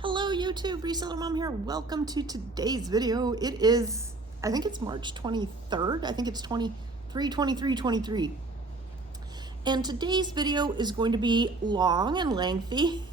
Hello YouTube, Reseller Mom here. Welcome to today's video. It is, I think it's March 23rd. I think it's 23. And today's video is going to be long and lengthy,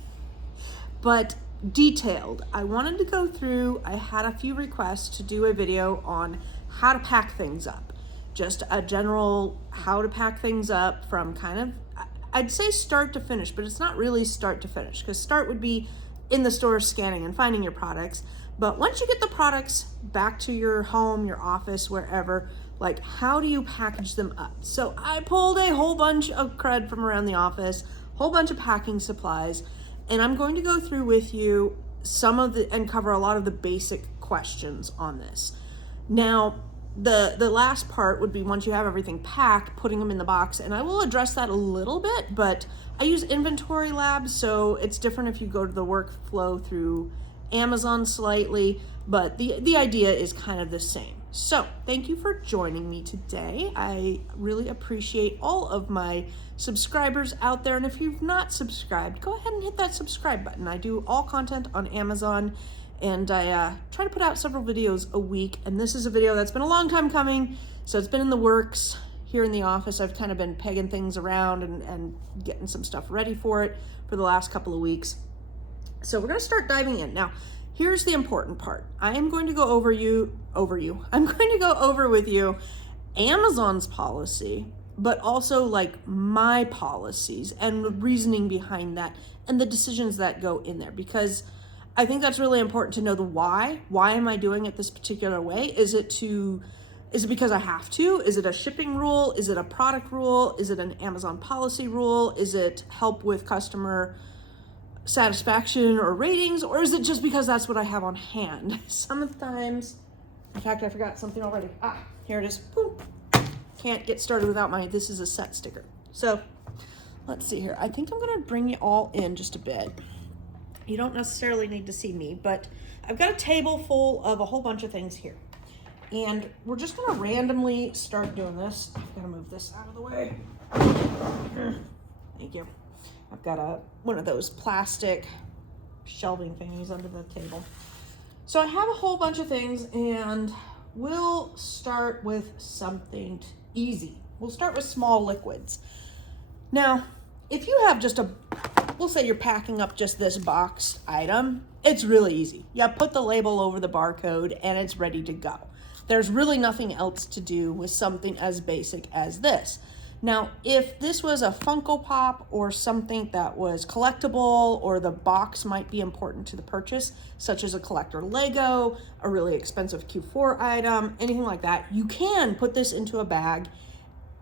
but detailed. I wanted to go through, I had a few requests to do a video on how to pack things up. Just a general how to pack things up from kind of, I'd say start to finish, but it's not really start to finish, because start would be in the store scanning and finding your products. But once you get the products back to your home, your office, wherever, like how do you package them up? So I pulled a whole bunch of crud from around the office, whole bunch of packing supplies, and I'm going to go through with you some of the, and cover a lot of the basic questions on this. Now, the last part would be once you have everything packed, putting them in the box, and I will address that a little bit, but I use InventoryLab, so it's different if you go to the workflow through Amazon slightly, but the idea is kind of the same. So thank you for joining me today. I really appreciate all of my subscribers out there, and if you've not subscribed, go ahead and hit that subscribe button. I do all content on Amazon, and I try to put out several videos a week, and this is a video that's been a long time coming, so it's been in the works. Here in the office, I've kind of been pegging things around and getting some stuff ready for it for the last couple of weeks. So we're going to start diving in. Now, here's the important part. I am going to go I'm going to go over with you Amazon's policy, but also like my policies and the reasoning behind that and the decisions that go in there, because I think that's really important to know the why. Why am I doing it this particular way? Is it because I have to? Is it a shipping rule? Is it a product rule? Is it an Amazon policy rule? Is it help with customer satisfaction or ratings? Or is it just because that's what I have on hand? Sometimes, in fact, I forgot something already. Here it is. Boom. Can't get started without this is a set sticker. So let's see here. I think I'm gonna bring you all in just a bit. You don't necessarily need to see me, but I've got a table full of a whole bunch of things here. And we're just gonna randomly start doing this. I've gotta move this out of the way. Thank you. I've got one of those plastic shelving thingies under the table. So I have a whole bunch of things, and we'll start with something easy. We'll start with small liquids. Now, if you have just we'll say you're packing up just this box item, it's really easy. You put the label over the barcode and it's ready to go. There's really nothing else to do with something as basic as this. Now, if this was a Funko Pop or something that was collectible, or the box might be important to the purchase, such as a collector Lego, a really expensive Q4 item, anything like that, you can put this into a bag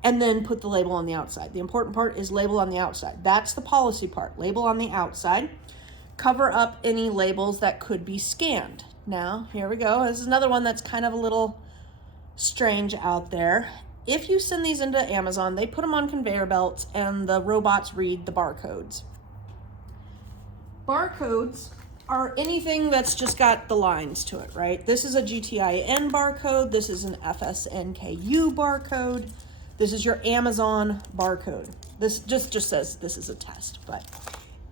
and then put the label on the outside. The important part is label on the outside. That's the policy part, label on the outside. Cover up any labels that could be scanned. Now, here we go. This is another one that's kind of a little strange out there. If you send these into Amazon, they put them on conveyor belts and the robots read the barcodes. Barcodes are anything that's just got the lines to it, right? This is a GTIN barcode. This is an FSNKU barcode. This is your Amazon barcode. This just says this is a test, but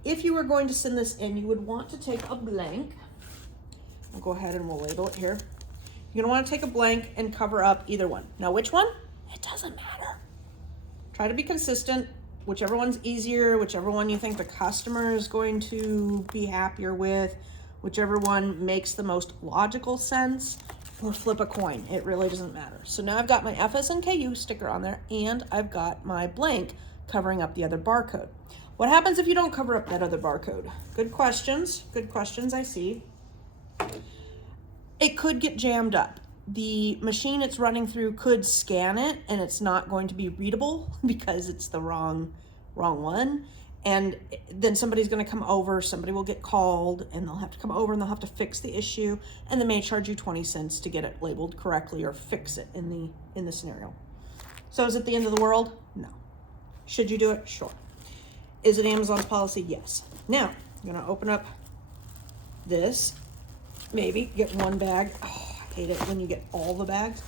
if you were going to send this in, you would want to take a blank. I'll go ahead and we'll label it here. You're gonna want to take a blank and cover up either one. Now, which one? It doesn't matter. Try to be consistent. Whichever one's easier, whichever one you think the customer is going to be happier with, whichever one makes the most logical sense, or flip a coin. It really doesn't matter. So now I've got my FSNKU sticker on there, and I've got my blank covering up the other barcode. What happens if you don't cover up that other barcode? Good questions, I see. It could get jammed up. The machine it's running through could scan it, and it's not going to be readable because it's the wrong one. And then somebody's going to come over, somebody will get called, and they'll have to come over and they'll have to fix the issue, and they may charge you 20 cents to get it labeled correctly or fix it in the scenario. So is it the end of the world? No. Should you do it? Sure. Is it Amazon's policy? Yes. Now, I'm going to open up this, maybe get one bag. Oh, I hate it when you get all the bags.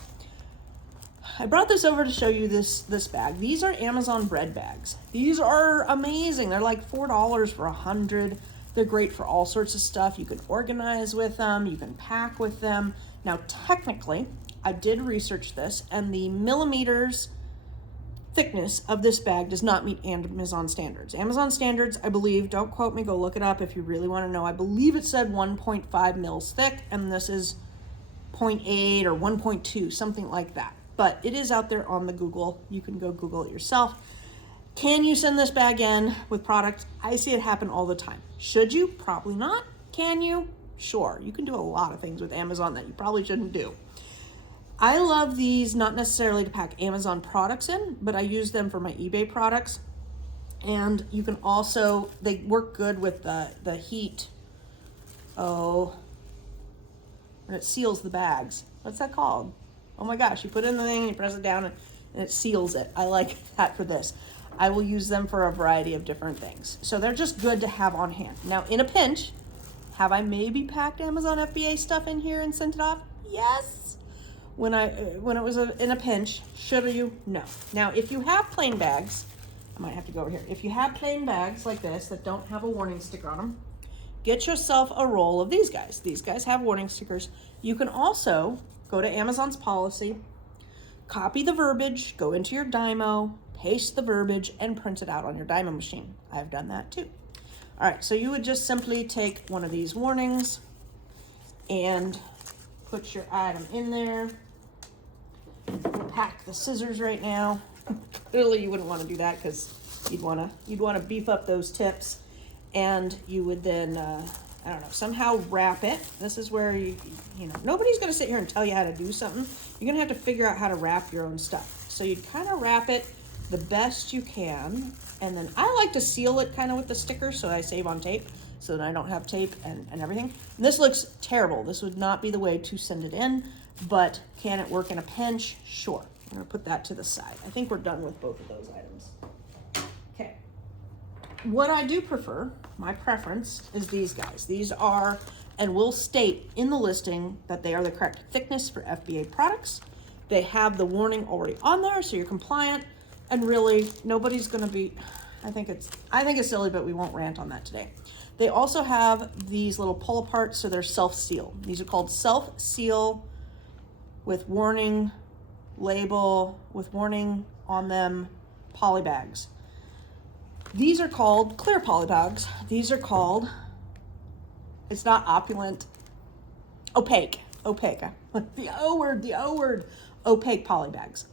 I brought this over to show you this bag. These are Amazon bread bags. These are amazing. They're like $4 for 100. They're great for all sorts of stuff. You can organize with them, you can pack with them. Now, technically, I did research this, and the millimeters thickness of this bag does not meet Amazon standards. Amazon standards, I believe, don't quote me, go look it up if you really want to know. I believe it said 1.5 mils thick, and this is 0.8 or 1.2, something like that. But it is out there on the Google. You can go Google it yourself. Can you send this bag in with product? I see it happen all the time. Should you? Probably not. Can you? Sure. You can do a lot of things with Amazon that you probably shouldn't do. I love these, not necessarily to pack Amazon products in, but I use them for my eBay products. And you can also, they work good with the heat. Oh, and it seals the bags. What's that called? Oh my gosh, you put in the thing and you press it down and it seals it. I like that for this. I will use them for a variety of different things. So they're just good to have on hand. Now, in a pinch, have I maybe packed Amazon FBA stuff in here and sent it off? Yes. When it was in a pinch. Should you? No. Now, if you have plain bags, I might have to go over here. If you have plain bags like this that don't have a warning sticker on them, get yourself a roll of these guys. These guys have warning stickers. You can also go to Amazon's policy, copy the verbiage, go into your Dymo, paste the verbiage, and print it out on your Dymo machine. I've done that too. All right, so you would just simply take one of these warnings and put your item in there. We'll pack the scissors right now. Clearly you wouldn't want to do that because you'd want to beef up those tips, and you would then I don't know, somehow wrap it. This is where you know, nobody's going to sit here and tell you how to do something. You're going to have to figure out how to wrap your own stuff. So you'd kind of wrap it the best you can, and then I like to seal it kind of with the sticker so I save on tape, so that I don't have tape and everything. And this looks terrible. This would not be the way to send it in, but can it work in a pinch? Sure. I'm going to put that to the side. I think we're done with both of those items. Okay. What I do prefer, my preference, is these guys. These are, and will state in the listing that they are the correct thickness for FBA products. They have the warning already on there, so you're compliant. And really, nobody's going to be, I think it's silly, but we won't rant on that today. They also have these little pull aparts, so they're self-seal. These are called self-seal with warning label, with warning on them, poly bags. These are called clear poly bags. These are called, it's not opulent, opaque. The O word, opaque poly bags.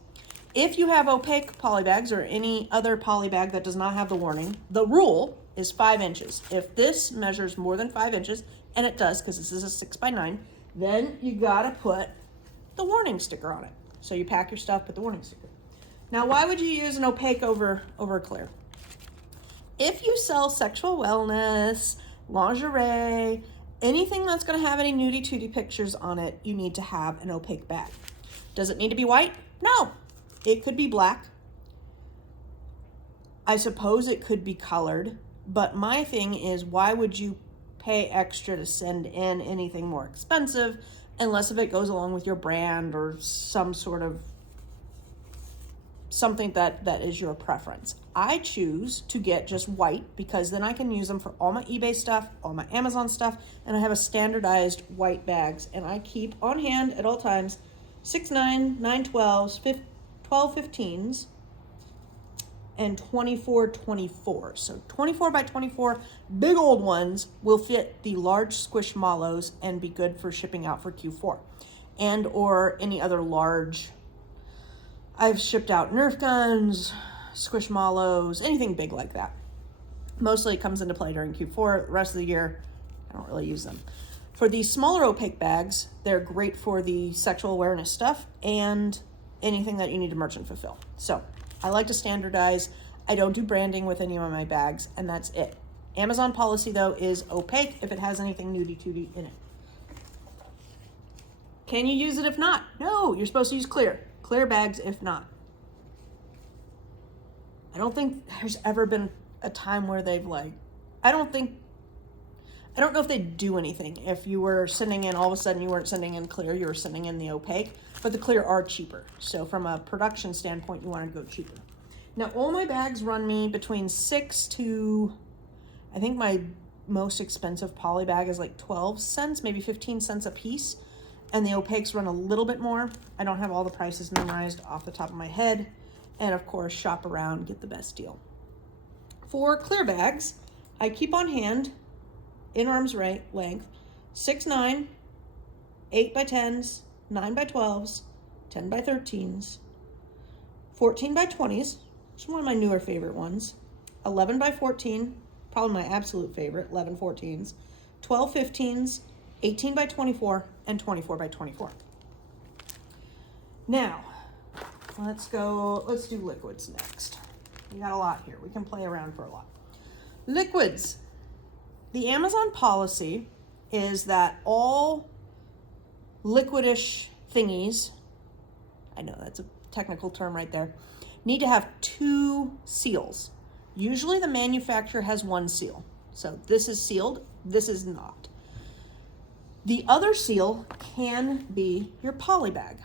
If you have opaque poly bags or any other poly bag that does not have the warning, the rule is 5 inches. If this measures more than 5 inches, and it does because this is a 6x9, then you gotta put the warning sticker on it. So you pack your stuff, put the warning sticker. Now, why would you use an opaque over clear? If you sell sexual wellness, lingerie, anything that's gonna have any nudie-tootie pictures on it, you need to have an opaque bag. Does it need to be white? No. It could be black. I suppose it could be colored, but my thing is, why would you pay extra to send in anything more expensive unless if it goes along with your brand or some sort of something that is your preference. I choose to get just white because then I can use them for all my eBay stuff, all my Amazon stuff, and I have a standardized white bags, and I keep on hand at all times 6'9", 9/12s, 12/15s, and 24/24. So 24 by 24, big old ones will fit the large squishmallows and be good for shipping out for Q4, and or any other large. I've shipped out Nerf guns, squishmallows, anything big like that. Mostly it comes into play during Q4. The rest of the year, I don't really use them. For these smaller opaque bags, they're great for the sexual awareness stuff and anything that you need to merchant fulfill. So I like to standardize. I don't do branding with any of my bags, and that's it. Amazon policy, though, is opaque if it has anything nudie-tootie in it. Can you use it if not? No, you're supposed to use clear. Clear bags if not. I don't think there's ever been a time where they've I don't know if they do anything. If you were sending in, all of a sudden you weren't sending in clear, you were sending in the opaque, but the clear are cheaper. So from a production standpoint, you want to go cheaper. Now, all my bags run me between 6 to, I think my most expensive poly bag is like 12 cents, maybe 15 cents a piece. And the opaques run a little bit more. I don't have all the prices memorized off the top of my head. And of course, shop around, get the best deal. For clear bags, I keep on hand, in arm's length, 6x9, 8x10s, 9x12s, 10x13s, 14x20s, which is one of my newer favorite ones, 11x14, probably my absolute favorite, 11-14s, 12-15s, 18x24, and 24x24. Now, let's do liquids next. We got a lot here. We can play around for a lot. Liquids. The Amazon policy is that all liquidish thingies, I know that's a technical term right there, need to have 2 seals. Usually the manufacturer has 1 seal. So this is sealed, this is not. The other seal can be your poly bag.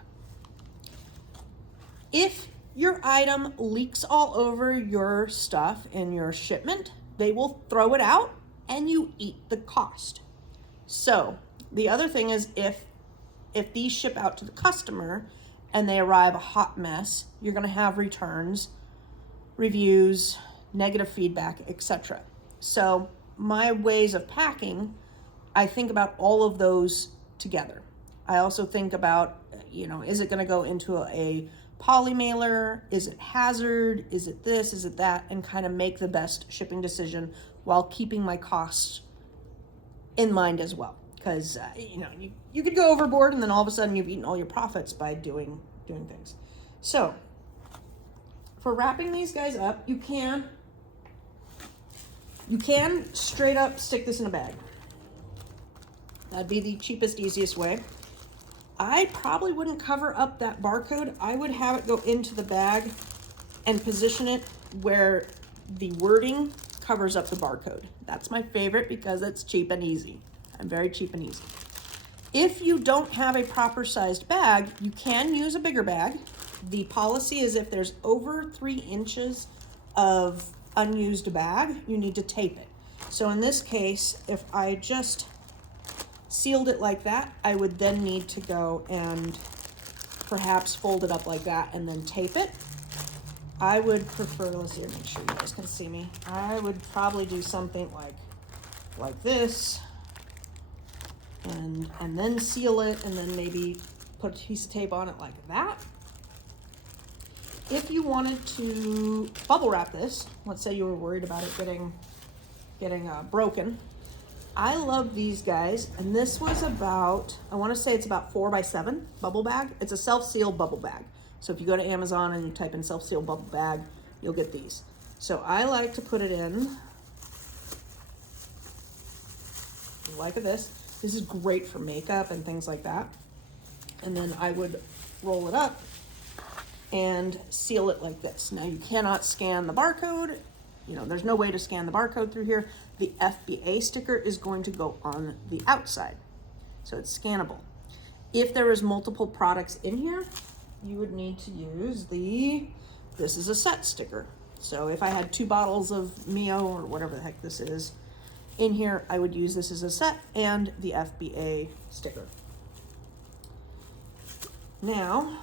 If your item leaks all over your stuff in your shipment, they will throw it out and you eat the cost. So the other thing is if these ship out to the customer and they arrive a hot mess, you're gonna have returns, reviews, negative feedback, etc. So my ways of packing, I think about all of those together. I also think about, is it gonna go into a poly mailer? Is it hazard? Is it this? Is it that? And kind of make the best shipping decision while keeping my costs in mind as well. Because, you could go overboard and then all of a sudden you've eaten all your profits by doing things. So, for wrapping these guys up, you can straight up stick this in a bag. That'd be the cheapest, easiest way. I probably wouldn't cover up that barcode. I would have it go into the bag and position it where the wording covers up the barcode. That's my favorite because it's cheap and easy. I'm very cheap and easy. If you don't have a proper sized bag, you can use a bigger bag. The policy is if there's over 3 inches of unused bag, you need to tape it. So in this case, if I just sealed it like that, I would then need to go and perhaps fold it up like that and then tape it. I would prefer, let's see, make sure you guys can see me. I would probably do something like this and then seal it and then maybe put a piece of tape on it like that. If you wanted to bubble wrap this, let's say you were worried about it getting broken, I love these guys, and this was about, I want to say it's about 4x7 bubble bag. It's a self-sealed bubble bag. So if you go to Amazon and you type in self-sealed bubble bag, you'll get these. So I like to put it in like this. This is great for makeup and things like that. And then I would roll it up and seal it like this. Now you cannot scan the barcode. There's no way to scan the barcode through here. The FBA sticker is going to go on the outside, so it's scannable. If there is multiple products in here, you would need to use this is a set sticker. So if I had 2 bottles of Mio or whatever the heck this is in here, I would use this as a set and the FBA sticker. Now,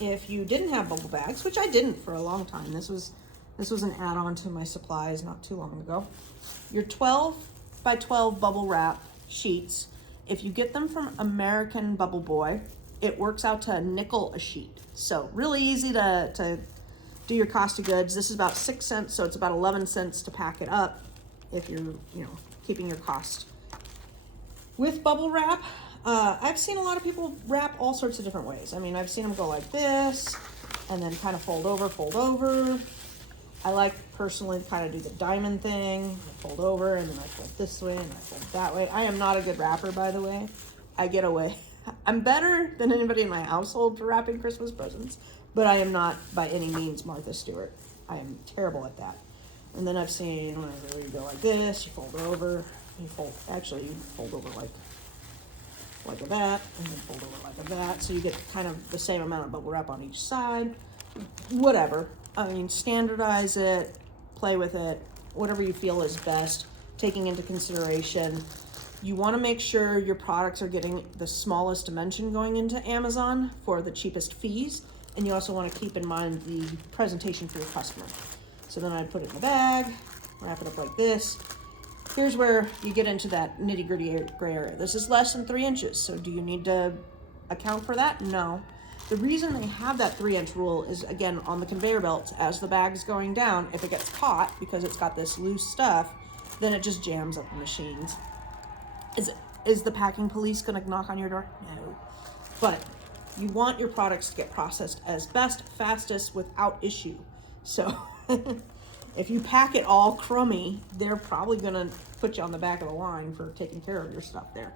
if you didn't have bubble bags, which I didn't for a long time, this was an add-on to my supplies not too long ago. Your 12x12 bubble wrap sheets, if you get them from American Bubble Boy, it works out to $0.05 a sheet. So really easy to do your cost of goods. This is about 6 cents, so it's about 11 cents to pack it up if you're keeping your cost. With bubble wrap, I've seen a lot of people wrap all sorts of different ways. I mean, I've seen them go like this and then kind of fold over. I like personally to kind of do the diamond thing, fold over, and then I fold this way and I fold that way. I am not a good wrapper, by the way. I get away. I'm better than anybody in my household for wrapping Christmas presents, but I am not by any means Martha Stewart. I am terrible at that. And then I've seen whenever you go like this, you fold over, you fold over like that, and then fold over like that, so you get kind of the same amount of bubble wrap on each side. Whatever. I mean, standardize it, play with it, whatever you feel is best. taking into consideration, you want to make sure your products are getting the smallest dimension going into Amazon for the cheapest fees. And you also want to keep in mind the presentation for your customer. So then I'd put it in the bag, wrap it up like this. Here's where you get into that nitty gritty gray area. This is less than 3 inches. So do you need to account for that? No. The reason they have that 3-inch rule is, again, on the conveyor belts, as the bag's going down, if it gets caught because it's got this loose stuff, then it just jams up the machines. Is the packing police gonna knock on your door? No. But you want your products to get processed as best, fastest, without issue. So if you pack it all crummy, they're probably gonna put you on the back of the line for taking care of your stuff there.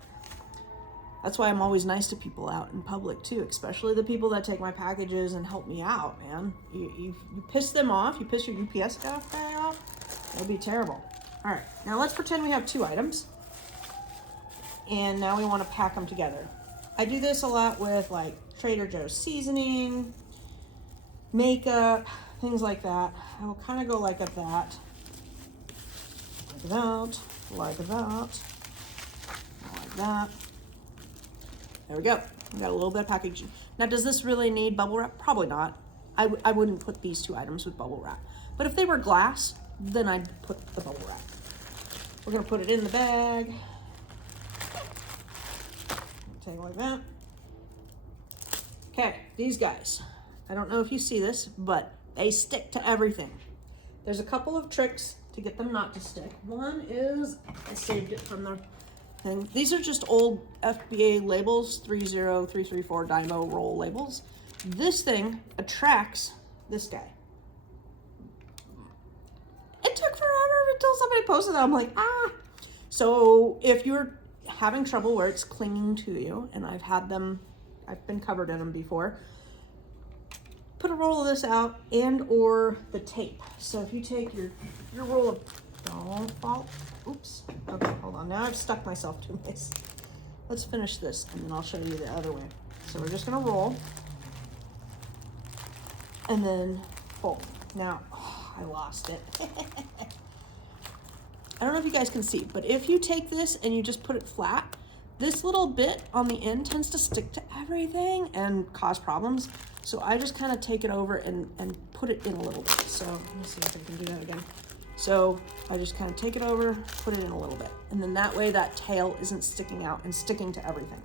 That's why I'm always nice to people out in public too, especially the people that take my packages and help me out, man. You piss them off, you piss your UPS guy off, it'll be terrible. All right, now let's pretend we have 2 items. And now we want to pack them together. I do this a lot with like Trader Joe's seasoning, makeup, things like that. I will kind of go like that, like that, like that, like that. There we go. We got a little bit of packaging. Now, does this really need bubble wrap? Probably not. I wouldn't put these 2 items with bubble wrap. But if they were glass, then I'd put the bubble wrap. We're gonna put it in the bag. Take it like that. Okay, these guys. I don't know if you see this, but they stick to everything. There's a couple of tricks to get them not to stick. One is, I saved it from the thing. These are just old FBA labels, 30334 Dymo roll labels. This thing attracts this guy. It took forever until somebody posted that. I'm like, ah. So if you're having trouble where it's clinging to you, and I've been covered in them before, put a roll of this out and or the tape. So if you take your roll of, don't fall, oops, okay, hold on, now I've stuck myself to this. Let's finish this and then I'll show you the other way. So we're just gonna roll and then fold. Now, oh, I lost it. I don't know if you guys can see, but if you take this and you just put it flat, this little bit on the end tends to stick to everything and cause problems. So I just kind of take it over and put it in a little bit. So let me see if I can do that again. So I just kind of take it over, put it in a little bit. And then that way that tail isn't sticking out and sticking to everything.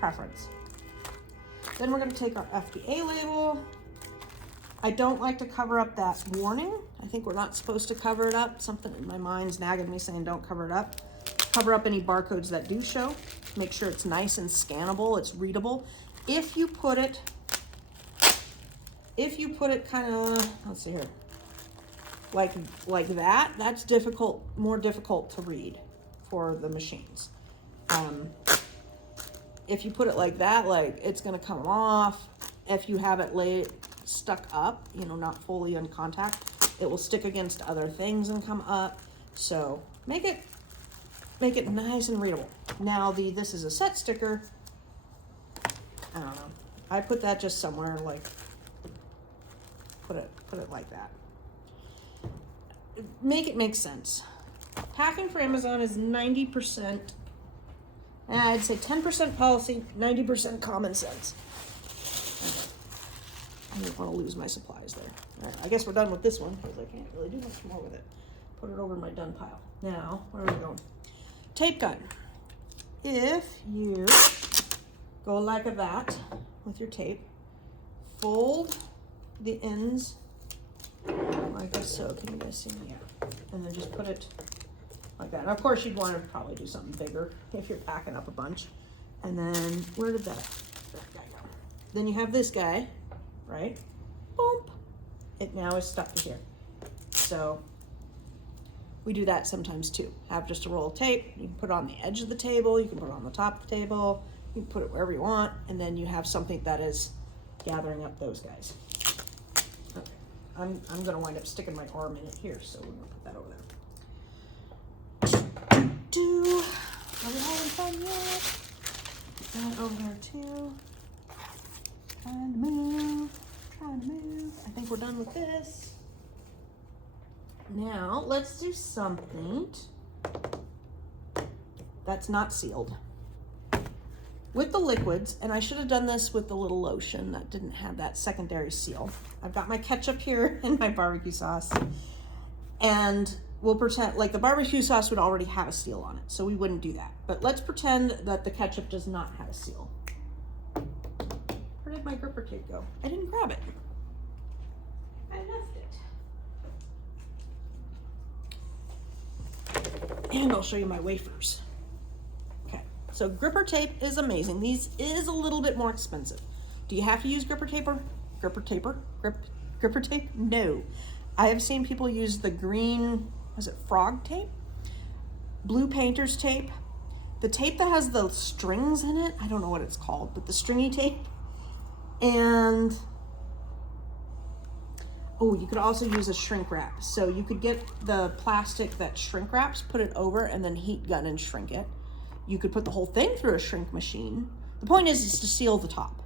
Preference. Then we're gonna take our FBA label. I don't like to cover up that warning. I think we're not supposed to cover it up. Something in my mind's nagging me saying don't cover it up. Cover up any barcodes that do show. Make sure it's nice and scannable, it's readable. If you put it kind of, let's see here, like that, that's difficult, more difficult to read for the machines. If you put it like that, like it's gonna come off. If you have it stuck up, you know, not fully in contact, it will stick against other things and come up. So make it nice and readable. Now this is a set sticker. I don't know. I put that just somewhere, like put it like that. Make it make sense. Packing for Amazon is 90%, I'd say 10% policy, 90% common sense. I don't want to lose my supplies there. All right, I guess we're done with this one because I can't really do much more with it. Put it over my done pile. Now, where are we going? Tape gun. If you go like that with your tape, fold the ends like so. Can you guys see me? Yeah. And then just put it like that. And of course, you'd want to probably do something bigger if you're packing up a bunch. And then, where did that guy go? Then you have this guy, right? Boom. It now is stuck to here. So we do that sometimes too. Have just a roll of tape. You can put it on the edge of the table. You can put it on the top of the table. You can put it wherever you want. And then you have something that is gathering up those guys. Okay. I'm going to wind up sticking my arm in it here. So we're going to put that over there. Are we having fun yet? That over there too. Trying to move. I think we're done with this. Now let's do something. that's not sealed. With the liquids, and I should have done this with the little lotion that didn't have that secondary seal. I've got my ketchup here and my barbecue sauce, and we'll pretend like the barbecue sauce would already have a seal on it, so we wouldn't do that. But let's pretend that the ketchup does not have a seal. Where did my gripper tape go? I didn't grab it. I left it. And I'll show you my wafers. Okay, so gripper tape is amazing. These is a little bit more expensive. Do you have to use gripper tape? Gripper tape? No. I have seen people use the green, was it frog tape? Blue painter's tape. The tape that has the strings in it, I don't know what it's called, but the stringy tape. And, oh, you could also use a shrink wrap. So you could get the plastic that shrink wraps, put it over, and then heat gun and shrink it. You could put the whole thing through a shrink machine. The point is to seal the top.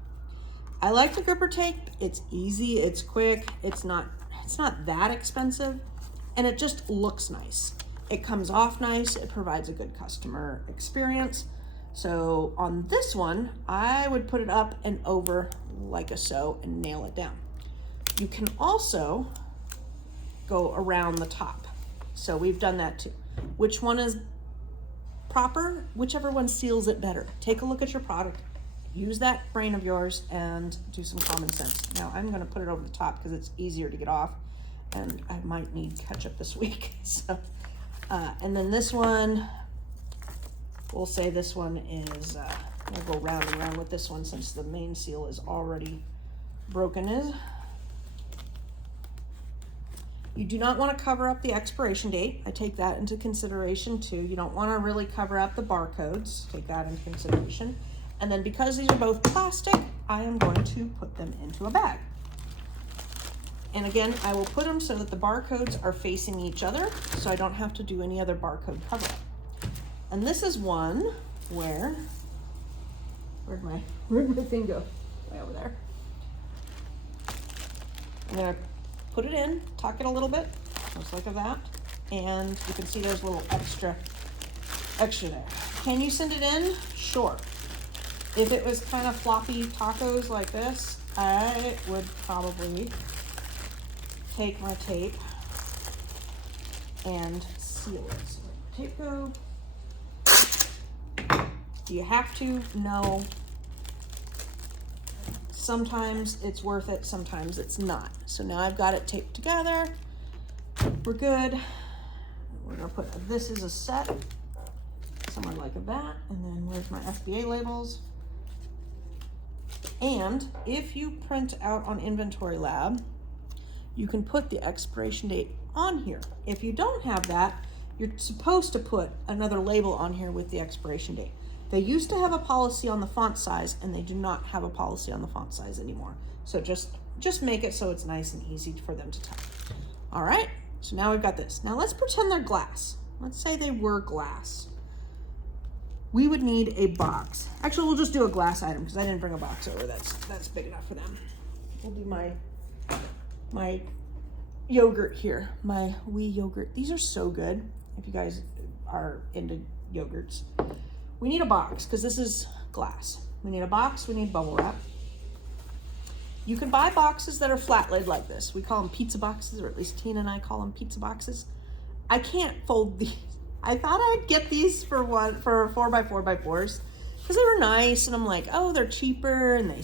I like the gripper tape. It's easy, it's quick, it's not that expensive, and it just looks nice. It comes off nice, it provides a good customer experience. So on this one, I would put it up and over like a so and nail it down. You can also go around the top. So we've done that too. Which one is proper? Whichever one seals it better. Take a look at your product, use that brain of yours and do some common sense. Now I'm gonna put it over the top because it's easier to get off, and I might need ketchup this week. So, and then this one, we'll say this one is, I'm gonna go round and round with this one since the main seal is already broken. You do not want to cover up the expiration date. I take that into consideration too. You don't want to really cover up the barcodes. Take that into consideration. And then because these are both plastic, I am going to put them into a bag. And again, I will put them so that the barcodes are facing each other, so I don't have to do any other barcode cover up. And this is one where, where'd my thing go? Way over there. I'm gonna put it in, tuck it a little bit, just like that. And you can see there's a little extra there. Can you send it in? Sure. If it was kind of floppy tacos like this, I would probably take my tape and seal it. So tape go. Do you have to? No. Sometimes it's worth it, sometimes it's not. So now I've got it taped together. We're good. We're gonna put, this is a set, somewhere like that. And then where's my FBA labels? And if you print out on InventoryLab, you can put the expiration date on here. If you don't have that, you're supposed to put another label on here with the expiration date. They used to have a policy on the font size, and they do not have a policy on the font size anymore. So just make it so it's nice and easy for them to type. All right, so now we've got this. Now let's pretend they're glass. Let's say they were glass. We would need a box. Actually, we'll just do a glass item because I didn't bring a box over. That's big enough for them. We'll do my yogurt here, my wee yogurt. These are so good if you guys are into yogurts. We need a box because this is glass. We need a box, we need bubble wrap. You can buy boxes that are flat lid like this. We call them pizza boxes, or at least Tina and I call them pizza boxes. I can't fold these. I thought I'd get these for 4x4x4s because they were nice, and I'm like, oh, they're cheaper and they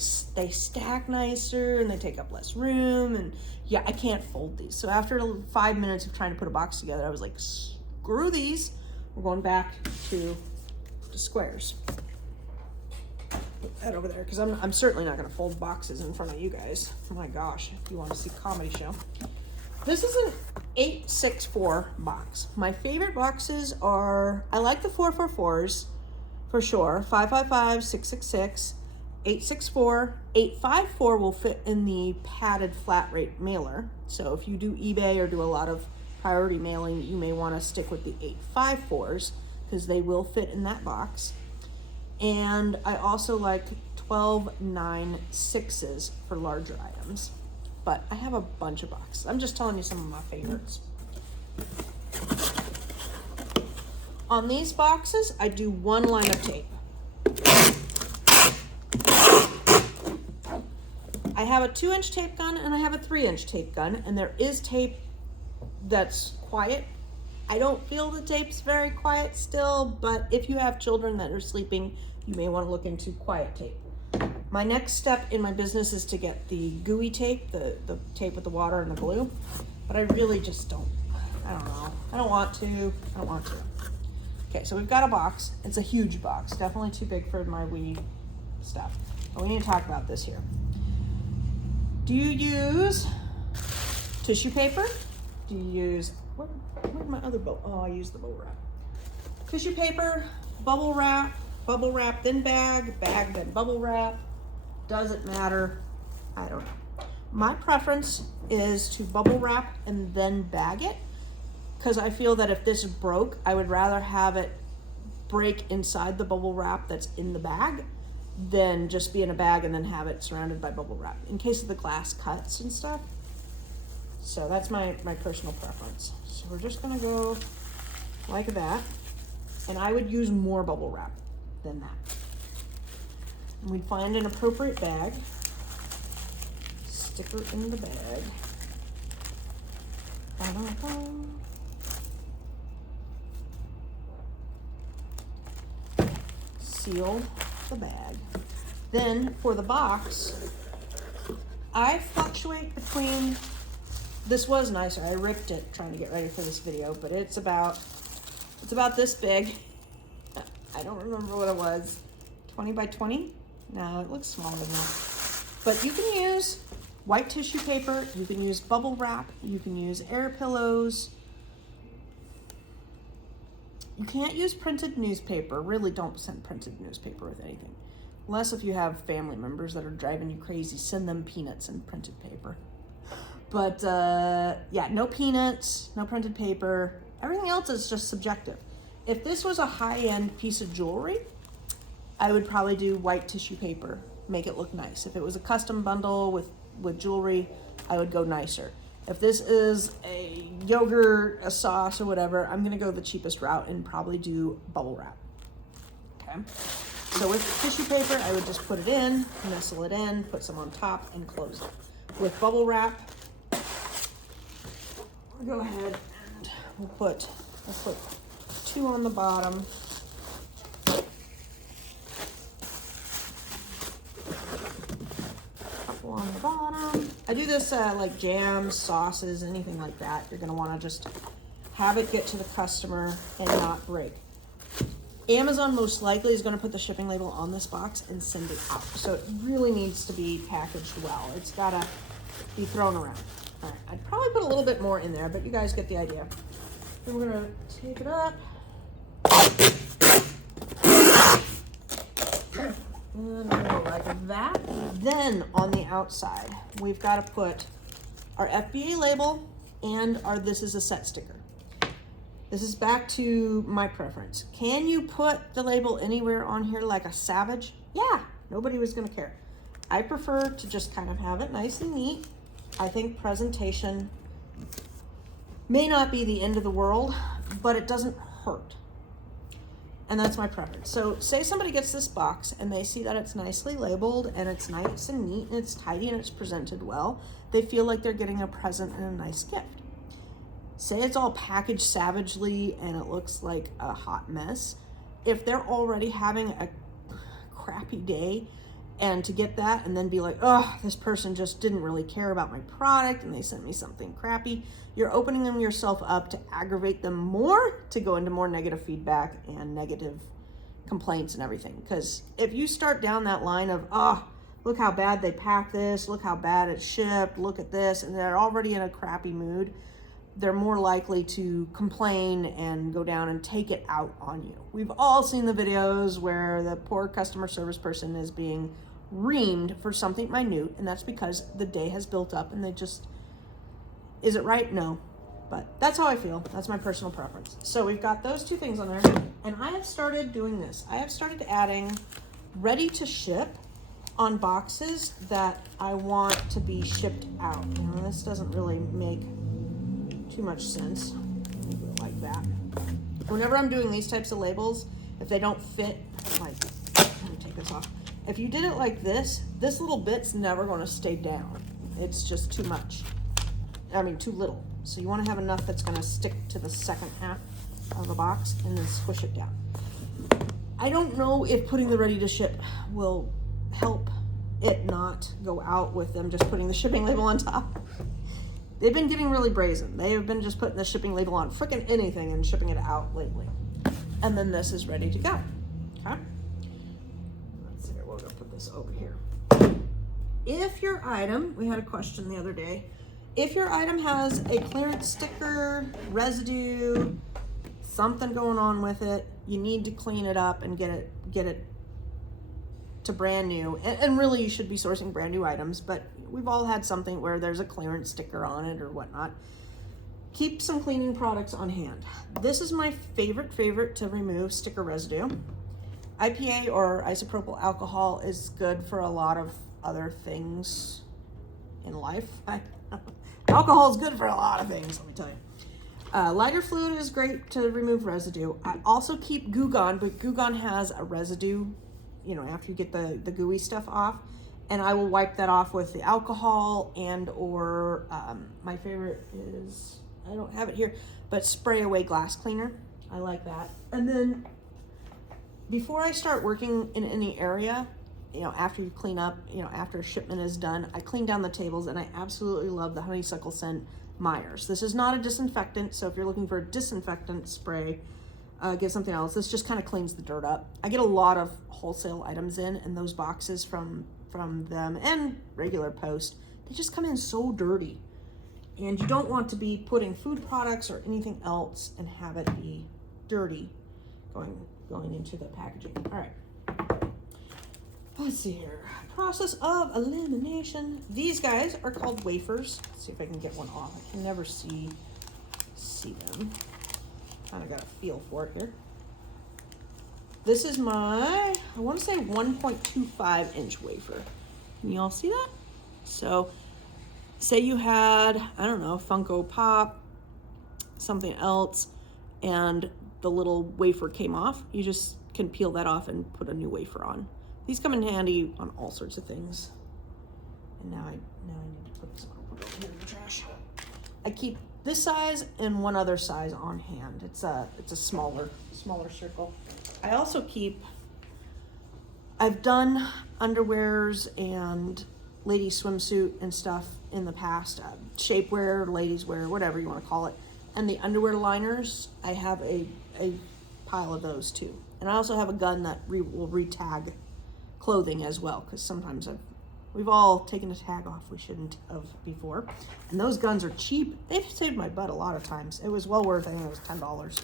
stack nicer and they take up less room, and yeah, I can't fold these. So after 5 minutes of trying to put a box together, I was like, screw these. We're going back to squares. Put that over there because I'm certainly not going to fold boxes in front of you guys. Oh my gosh, if you want to see a comedy show. This is an 864 box. My favorite boxes are, I like the 444s for sure. 555, 666, 864, 854 will fit in the padded flat rate mailer. So if you do eBay or do a lot of priority mailing, you may want to stick with the 854s because they will fit in that box. And I also like 1296s for larger items. But I have a bunch of boxes. I'm just telling you some of my favorites. On these boxes, I do 1 line of tape. I have a 2-inch tape gun and I have a 3-inch tape gun, and there is tape that's quiet. I don't feel the tape's very quiet still, but if you have children that are sleeping, you may want to look into quiet tape. My next step in my business is to get the gooey tape, the tape with the water and the glue, but I really just don't, I don't know. I don't want to. Okay, so we've got a box. It's a huge box, definitely too big for my wee stuff. But we need to talk about this here. Do you use tissue paper? Do you use, where's my other bowl? Oh, I used the bubble wrap. Tissue paper, bubble wrap, then bag, then bubble wrap. Doesn't matter. I don't know. My preference is to bubble wrap and then bag it, because I feel that if this broke, I would rather have it break inside the bubble wrap that's in the bag than just be in a bag and then have it surrounded by bubble wrap in case of the glass cuts and stuff. So that's my personal preference. So we're just gonna go like that, and I would use more bubble wrap than that. And we'd find an appropriate bag, stick her in the bag. Seal the bag. Then for the box, I fluctuate between, this was nicer, I ripped it trying to get ready for this video, but it's about this big. I don't remember what it was, 20 by 20? No, it looks smaller than that. But you can use white tissue paper, you can use bubble wrap, you can use air pillows. You can't use printed newspaper. Really, don't send printed newspaper with anything. Unless if you have family members that are driving you crazy, send them peanuts and printed paper. But yeah, no peanuts, no printed paper. Everything else is just subjective. If this was a high-end piece of jewelry, I would probably do white tissue paper, make it look nice. If it was a custom bundle with jewelry, I would go nicer. If this is a yogurt, a sauce, or whatever, I'm gonna go the cheapest route and probably do bubble wrap, okay? So with tissue paper, I would just put it in, nestle it in, put some on top, and close it. With bubble wrap, we'll go ahead and we'll put 2 on the bottom. Couple on the bottom. I do this like jams, sauces, anything like that. You're gonna wanna just have it get to the customer and not break. Amazon most likely is gonna put the shipping label on this box and send it out. So it really needs to be packaged well. It's gotta be thrown around. All right, I'd probably put a little bit more in there, but you guys get the idea. Then we're gonna tape it up. And go like that. Then on the outside, we've got to put our FBA label and our "This is a set" sticker. This is back to my preference. Can you put the label anywhere on here like a Savage? Yeah, nobody was gonna care. I prefer to just kind of have it nice and neat. I think presentation may not be the end of the world, but it doesn't hurt. And that's my preference. So say somebody gets this box and they see that it's nicely labeled and it's nice and neat and it's tidy and it's presented well. They feel like they're getting a present and a nice gift. Say it's all packaged savagely and it looks like a hot mess. If they're already having a crappy day, and to get that and then be like, oh, this person just didn't really care about my product and they sent me something crappy, you're opening them yourself up to aggravate them more, to go into more negative feedback and negative complaints and everything. Because if you start down that line of, oh, look how bad they packed this, look how bad it's shipped, look at this, and they're already in a crappy mood, they're more likely to complain and go down and take it out on you. We've all seen the videos where the poor customer service person is being reamed for something minute, and that's because the day has built up and they just, is it right? No. But that's how I feel. That's my personal preference. So we've got those 2 things on there, and I have started doing this. I have started adding ready to ship on boxes that I want to be shipped out. Now, this doesn't really make too much sense. Like that. whenever I'm doing these types of labels, if they don't fit, like, let me take this off. If you did it like this little bit's never going to stay down. It's just too much. I mean, too little. So you want to have enough that's going to stick to the second half of the box and then squish it down. I don't know if putting the ready to ship will help it not go out with them just putting the shipping label on top. They've been getting really brazen. They have been just putting the shipping label on frickin' anything and shipping it out lately. And then this is ready to go. Okay? Let's see here. We're going to put this over here. If your item, we had a question the other day, if your item has a clearance sticker, residue, something going on with it, you need to clean it up and get it to brand new. And really you should be sourcing brand new items, but we've all had something where there's a clearance sticker on it or whatnot. Keep some cleaning products on hand. This is my favorite to remove sticker residue. IPA or isopropyl alcohol is good for a lot of other things in life. Alcohol is good for a lot of things, let me tell you. Lighter fluid is great to remove residue. I also keep Goo Gone, but Goo Gone has a residue, you know, after you get the gooey stuff off. And I will wipe that off with the alcohol and or my favorite is, I don't have it here, but spray away glass cleaner. I like that. And then before I start working in any area, you know, after you clean up, you know, after a shipment is done, I clean down the tables, and I absolutely love the honeysuckle scent Myers. This is not a disinfectant, so if you're looking for a disinfectant spray, get something else. This just kind of cleans the dirt up. I get a lot of wholesale items in, and those boxes from them and regular post, they just come in so dirty. And you don't want to be putting food products or anything else and have it be dirty going into the packaging. All right. Let's see here. Process of elimination. These guys are called wafers. Let's see if I can get one off. I can never see them. Kind of got a feel for it here. This is my, I want to say 1.25 inch wafer. Can you all see that? So say you had, I don't know, Funko Pop, something else, and the little wafer came off. You just can peel that off and put a new wafer on. These come in handy on all sorts of things. And now I need to put this on. Put it over here in the trash. I keep this size and one other size on hand. It's a smaller circle. I also keep, I've done underwears and ladies swimsuit and stuff in the past, shapewear, ladies wear, whatever you want to call it. And the underwear liners, I have a pile of those too. And I also have a gun that will re-tag clothing as well, because sometimes we've all taken a tag off we shouldn't have before. And those guns are cheap. They've saved my butt a lot of times. It was well worth, I think it was $10.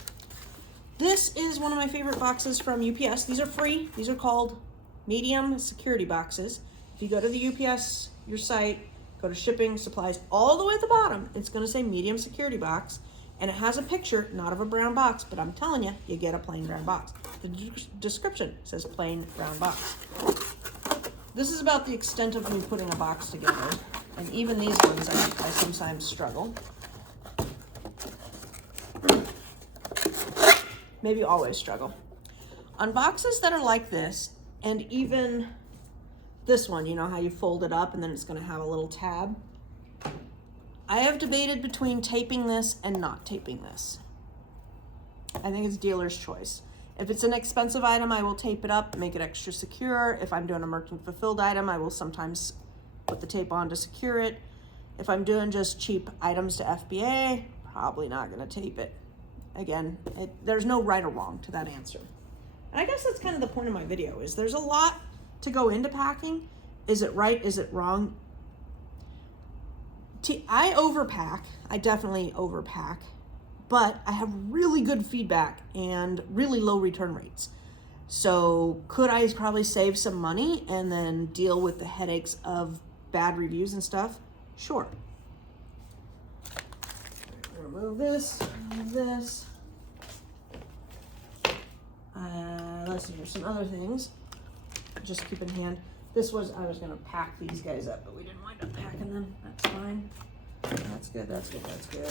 This is one of my favorite boxes from UPS. These are free. These are called medium security boxes. If you go to the UPS, your site, go to shipping, supplies, all the way at the bottom, it's going to say medium security box. And it has a picture, not of a brown box, but I'm telling you, you get a plain brown box. The description says plain brown box. This is about the extent of me putting a box together. And even these ones, I sometimes struggle. Maybe always struggle. On boxes that are like this, and even this one, you know how you fold it up and then it's going to have a little tab? I have debated between taping this and not taping this. I think it's dealer's choice. If it's an expensive item, I will tape it up, make it extra secure. If I'm doing a merchant fulfilled item, I will sometimes put the tape on to secure it. If I'm doing just cheap items to FBA, probably not going to tape it. Again, there's no right or wrong to that answer. And I guess that's kind of the point of my video, is there's a lot to go into packing. Is it right? Is it wrong? I overpack. I definitely overpack, but I have really good feedback and really low return rates. So could I probably save some money and then deal with the headaches of bad reviews and stuff? Sure. Remove this, remove this. Let's see, there's some other things. Just keep in hand. This was, I was gonna pack these guys up, but we didn't wind up packing them. That's fine. That's good, that's good, that's good.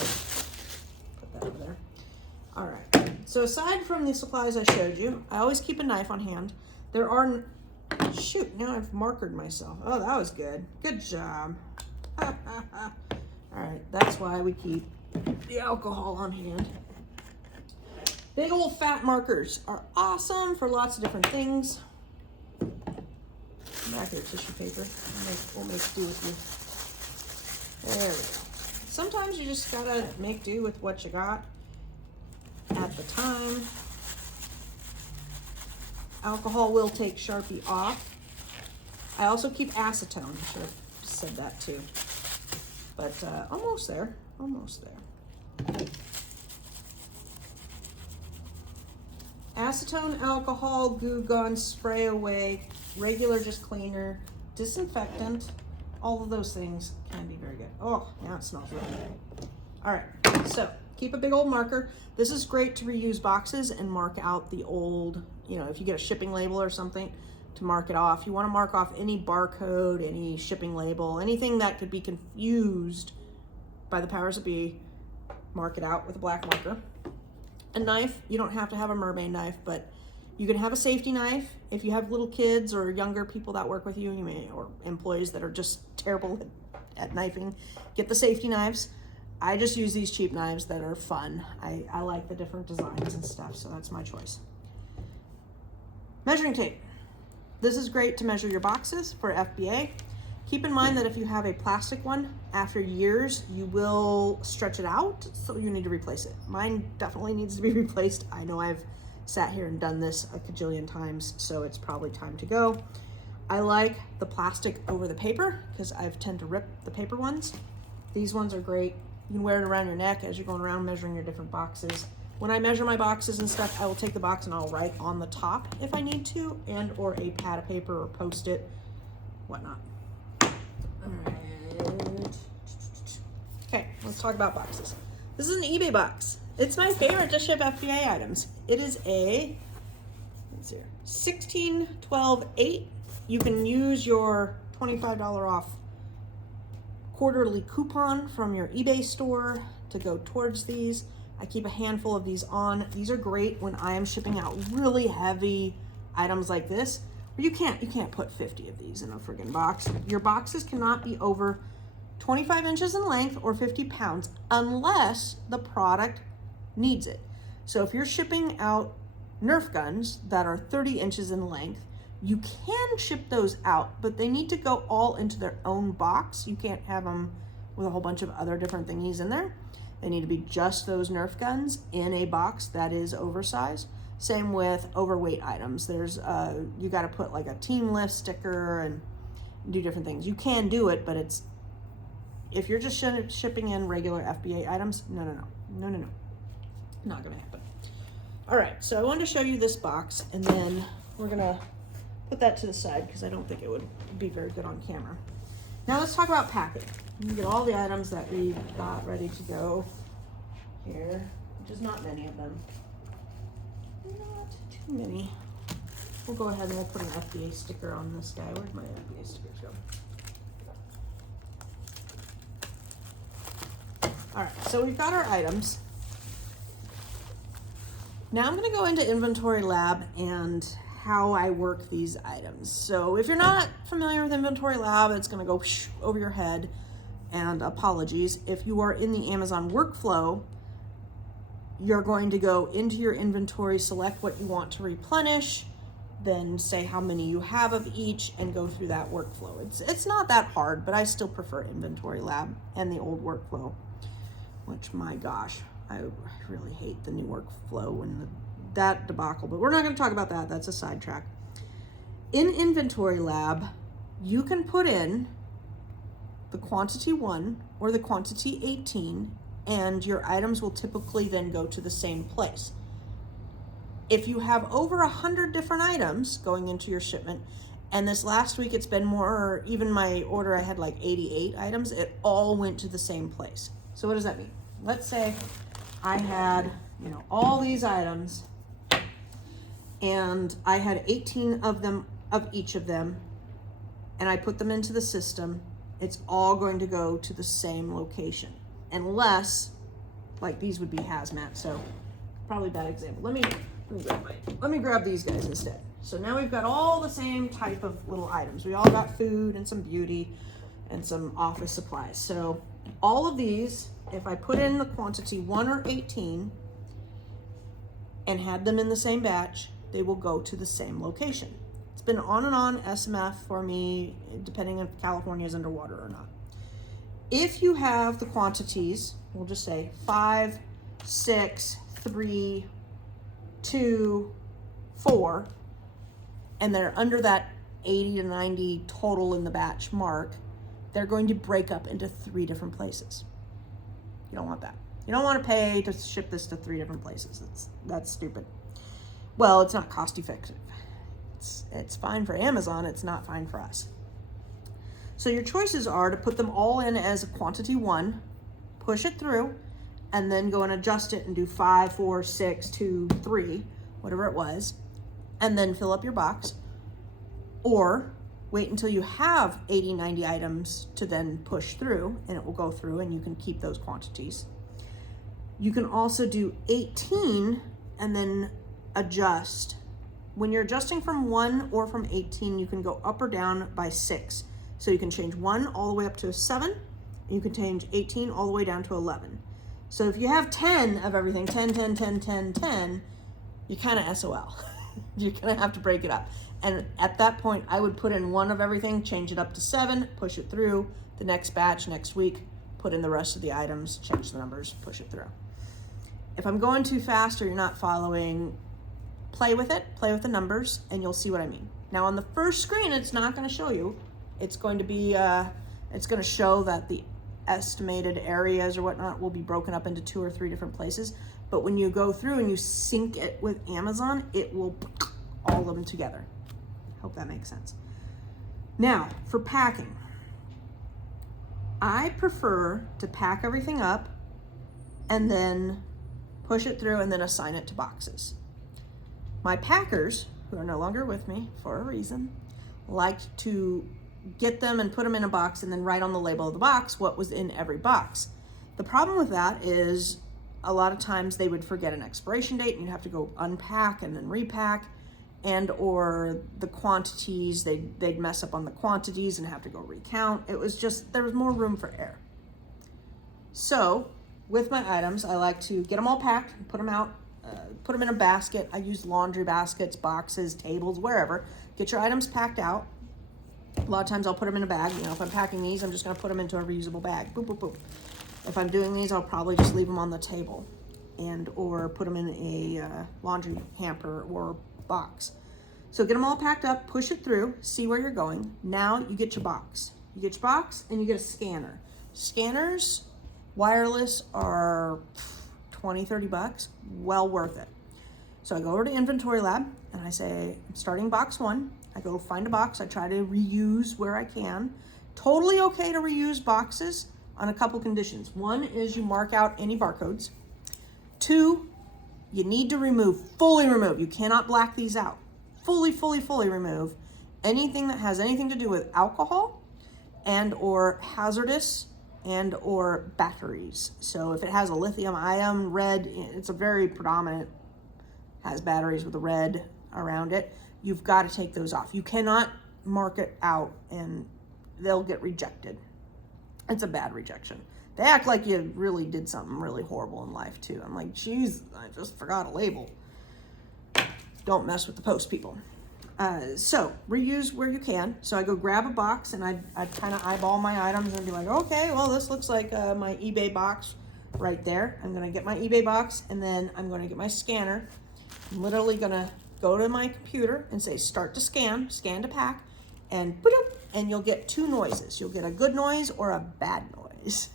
Put that over there. All right, so aside from the supplies I showed you, I always keep a knife on hand. There are, shoot, now I've markered myself. Oh, that was good. Good job. All right, that's why we keep the alcohol on hand. Big old fat markers are awesome for lots of different things. Back here, tissue paper. We'll make do with you. There we go. Sometimes you just gotta make do with what you got at the time. Alcohol will take Sharpie off. I also keep acetone. I should have said that too. But almost there, almost there. Acetone, alcohol, Goo Gone, spray away, regular just cleaner, disinfectant, all of those things can be very good. Oh, now it smells really good. All right, so keep a big old marker. This is great to reuse boxes and mark out the old, you know, if you get a shipping label or something, to mark it off. You want to mark off any barcode, any shipping label, anything that could be confused by the powers that be, mark it out with a black marker. A knife, you don't have to have a mermaid knife, but you can have a safety knife. If you have little kids or younger people that work with you, or employees that are just terrible at knifing, get the safety knives. I just use these cheap knives that are fun. I like the different designs and stuff, so that's my choice. Measuring tape. This is great to measure your boxes for FBA. Keep in mind that if you have a plastic one, after years, you will stretch it out, so you need to replace it. Mine definitely needs to be replaced. I know I've sat here and done this a cajillion times, so it's probably time to go. I like the plastic over the paper because I tend to rip the paper ones. These ones are great. You can wear it around your neck as you're going around measuring your different boxes. When I measure my boxes and stuff, I will take the box and I'll write on the top if I need to, and or a pad of paper or Post-it, whatnot. All right. Okay, let's talk about boxes. This is an eBay box. It's my favorite to ship FBA items. It is a 16-12-8. You can use your $25 off quarterly coupon from your eBay store to go towards these. I keep a handful of these on. These are great when I am shipping out really heavy items like this. You can't put 50 of these in a friggin' box. Your boxes cannot be over 25 inches in length or 50 pounds unless the product needs it. So if you're shipping out Nerf guns that are 30 inches in length, you can ship those out, but they need to go all into their own box. You can't have them with a whole bunch of other different thingies in there. They need to be just those Nerf guns in a box that is oversized. Same with overweight items. There's you got to put like a team lift sticker and do different things. You can do it, but it's, if you're just shipping in regular FBA items, no, not gonna happen. All right, so I wanted to show you this box, and then we're gonna put that to the side because I don't think it would be very good on camera. Now let's talk about packing. You get all the items that we've got ready to go here, which is not many of them. Not too many. We'll go ahead and we'll put an FBA sticker on this guy. Where'd my FBA stickers go? All right, so we've got our items. Now I'm gonna go into InventoryLab and how I work these items. So if you're not familiar with InventoryLab, it's gonna go over your head, and apologies. If you are in the Amazon workflow, you're going to go into your inventory, select what you want to replenish, then say how many you have of each and go through that workflow. It's not that hard, but I still prefer InventoryLab and the old workflow, which, my gosh, I really hate the new workflow and that debacle, but we're not going to talk about that. That's a sidetrack. In InventoryLab, you can put in the quantity 1 or the quantity 18, and your items will typically then go to the same place. If you have over 100 different items going into your shipment, and this last week it's been more, even my order, I had like 88 items, it all went to the same place. So what does that mean? Let's say I had, all these items, and I had 18 of them, of each of them, and I put them into the system. It's all going to go to the same location, unless, like, these would be hazmat, so probably a bad example. Let me grab these guys instead. So now we've got all the same type of little items. We all got food and some beauty and some office supplies. So all of these, if I put in the quantity 1 or 18 and had them in the same batch, they will go to the same location. It's been on and on SMF for me, depending if California is underwater or not. If you have the quantities, we'll just say 5, 6, 3, 2, 4, and they're under that 80 to 90 total in the batch mark, they're going to break up into 3 different places. You don't want that. You don't want to pay to ship this to 3 different places. That's stupid. Well, it's not cost effective. It's fine for Amazon, it's not fine for us. So your choices are to put them all in as a quantity 1, push it through, and then go and adjust it and do 5, 4, 6, 2, 3, whatever it was, and then fill up your box. Or wait until you have 80, 90 items to then push through, and it will go through and you can keep those quantities. You can also do 18 and then adjust. When you're adjusting from 1 or from 18, you can go up or down by 6. So you can change 1 all the way up to 7, and you can change 18 all the way down to 11. So if you have 10 of everything, 10, 10, 10, 10, 10, you kind of SOL. You're gonna have to break it up. And at that point, I would put in 1 of everything, change it up to 7, push it through. The next batch, next week, put in the rest of the items, change the numbers, push it through. If I'm going too fast or you're not following, play with it, play with the numbers, and you'll see what I mean. Now on the first screen, it's not gonna show you. It's going to be, it's gonna show that the estimated areas or whatnot will be broken up into 2 or 3 different places. But when you go through and you sync it with Amazon, it will all of them together. Hope that makes sense. Now, for packing, I prefer to pack everything up and then push it through and then assign it to boxes. My packers, who are no longer with me for a reason, like to get them and put them in a box and then write on the label of the box what was in every box. The problem with that is a lot of times they would forget an expiration date and you'd have to go unpack and then repack, and or the quantities, they'd mess up on the quantities and have to go recount. It was just, there was more room for error. So with my items, I like to get them all packed, put them out, put them in a basket. I use laundry baskets, boxes, tables, wherever. Get your items packed out. A lot of times I'll put them in a bag. You know, if I'm packing these, I'm just gonna put them into a reusable bag. Boop, boop, boop. If I'm doing these, I'll probably just leave them on the table and or put them in a laundry hamper or box. So get them all packed up, push it through, see where you're going. Now you get your box. You get your box and you get a scanner. Scanners, wireless, are 20, 30 bucks, well worth it. So I go over to InventoryLab and I say, I'm starting box 1. I go find a box. I try to reuse where I can. Totally okay to reuse boxes on a couple conditions. 1 is you mark out any barcodes. 2, you need to fully remove. You cannot black these out. Fully remove anything that has anything to do with alcohol and or hazardous and or batteries. So if it has a lithium ion red, it's a very predominant, has batteries with a red around it. You've got to take those off. You cannot mark it out and they'll get rejected. It's a bad rejection. They act like you really did something really horrible in life too. I'm like, geez, I just forgot a label. Don't mess with the post people. So reuse where you can. So I go grab a box and I kind of eyeball my items and be like, okay, well, this looks like my eBay box right there. I'm gonna get my eBay box and then I'm gonna get my scanner. I'm literally gonna go to my computer and say start to scan to pack, and boop, and you'll get 2 noises. You'll get a good noise or a bad noise.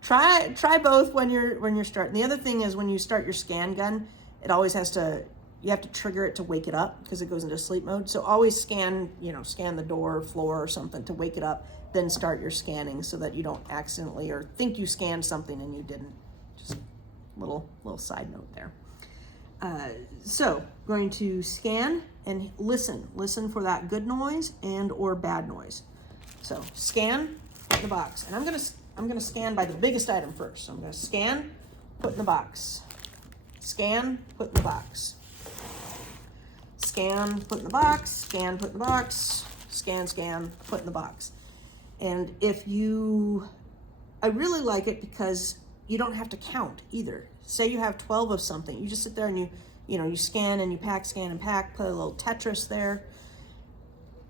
Try both when you're starting. The other thing is when you start your scan gun, it always you have to trigger it to wake it up because it goes into sleep mode. So always scan the door, floor or something to wake it up, then start your scanning so that you don't accidentally or think you scanned something and you didn't. Just little side note there. So going to scan and listen for that good noise and or bad noise. So scan the box, and I'm gonna scan by the biggest item first. So I'm gonna scan put in the box. Scan, put in the box. Scan, put in the box. Scan, put in the box. Scan, scan, put in the box. And I really like it because you don't have to count either. Say you have 12 of something, you just sit there and you scan and you pack, scan and pack, put a little Tetris there.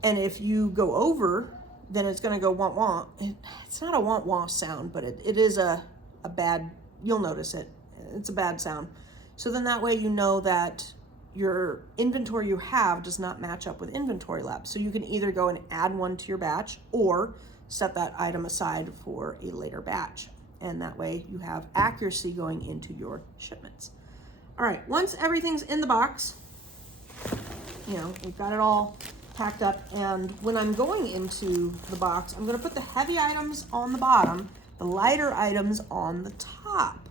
And if you go over, then it's gonna go want want. It's not a want want sound, but it is a bad, you'll notice it. It's a bad sound. So then that way you know that your inventory you have does not match up with InventoryLab. So you can either go and add one to your batch or set that item aside for a later batch. And that way you have accuracy going into your shipments. All right, once everything's in the box, we've got it all packed up. And when I'm going into the box, I'm gonna put the heavy items on the bottom, the lighter items on the top.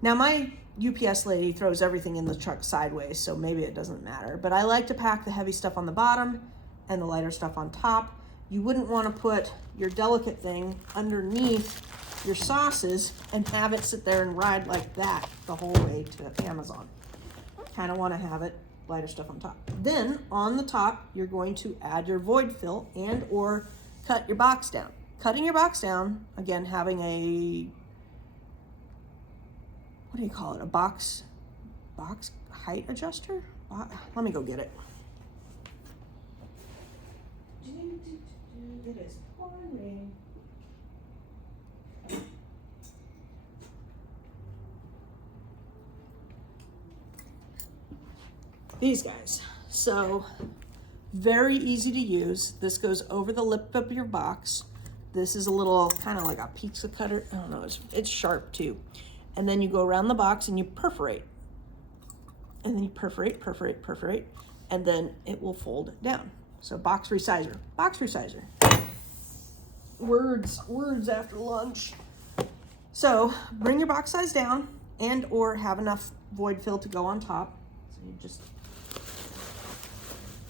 Now my UPS lady throws everything in the truck sideways, so maybe it doesn't matter. But I like to pack the heavy stuff on the bottom and the lighter stuff on top. You wouldn't want to put your delicate thing underneath your sauces and have it sit there and ride like that the whole way to Amazon. Kind of want to have it lighter stuff on top. Then on the top, you're going to add your void fill and or cut your box down. Cutting your box down, again, having a, what do you call it? A box height adjuster? Let me go get it. It is pouring. These guys. So very easy to use. This goes over the lip of your box. This is a little kind of like a pizza cutter. I don't know, it's sharp too. And then you go around the box and you perforate. And then you perforate, and then it will fold down. So box resizer. Words after lunch. So bring your box size down and or have enough void fill to go on top. So